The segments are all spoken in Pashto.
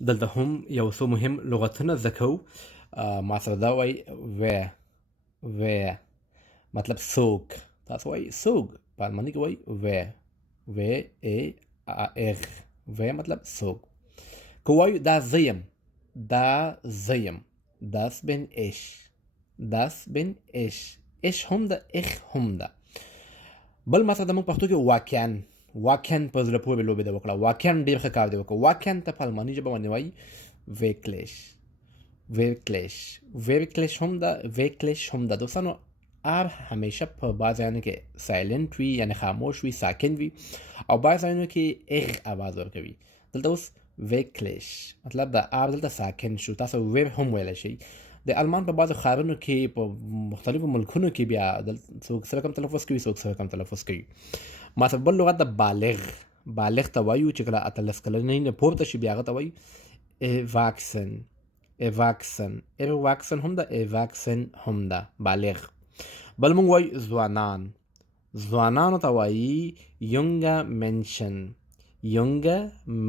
دلته هم یو څو مهم لغتونه زده کوو. ما سره دا وایي و مطلب څوک. تاسو وایي څوک، په الماني کې وایي و ای اغ. و مطلب څوک. که وایو دا زه یم، دا زه یم، das bin ich، das bin ich، ich هم ده، ich هم ده. بل مثلا د موږ پښتو کې واقعاً په زړه پورې لوبې ده وکړه، واقعاً ډېر ښه کار دی وکړه. واقعاً ته په الماني ژبه باندې وایي wirklich هم ده، wirklich هم ده. دوستانو ار همیشه په بعض ځایونو کې سایلنټ وي، یعنی خاموش وي، ساکن وي، او بعض ځایونو کې اغ اواز ورکوي. دلته اوس wirklich مطلب د ار دلته ساکن شو. تاسو ویر هم ویلی شئ. د آلمان په بعضو ښارونو کې، په مختلفو ملکونو کې بیا څوک سره کم تلفظ کوي، څوک سره کم تلفظ کوي. مثلا بل لغت د بالغ ته وایو چې کله 18 کلنۍ نه پورته شي، بیا هغه ته وایي erwachsen هم ده، erwachsen هم ده، بالغ. بل مونږ وایو ځوانانو ته وایي junge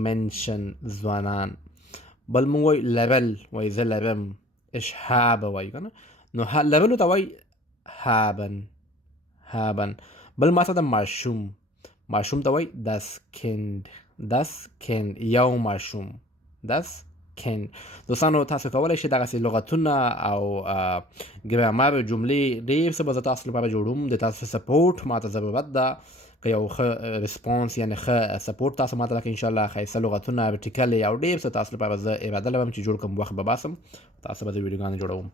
Menschen، ځوانان. بل مونږ وایو لرل، وایي زه لرم. ich habe وایو که نه، نو لرلو ته وایي haben. بل مثلا د ماشوم ته وایي das Kind، یو ماشوم، das Kind. دوستانو تاسو کولی شئ دغسې لغتونه او ګرامر، جملې ډېر څه به زه تاسو لپاره جوړوم. د تاسو سپورټ ماته ضرورت ده. که یو ښه رسپانس، یعنې ښه سپورټ تاسو ماته راکړئ، انشاءالله ښایسته لغتونه، ارټیکل او ډېر څه تاسو لپاره زه اراده لرم چې جوړ کړم. وخت به باسم، تاسو به زه ویډیوګانې جوړوم.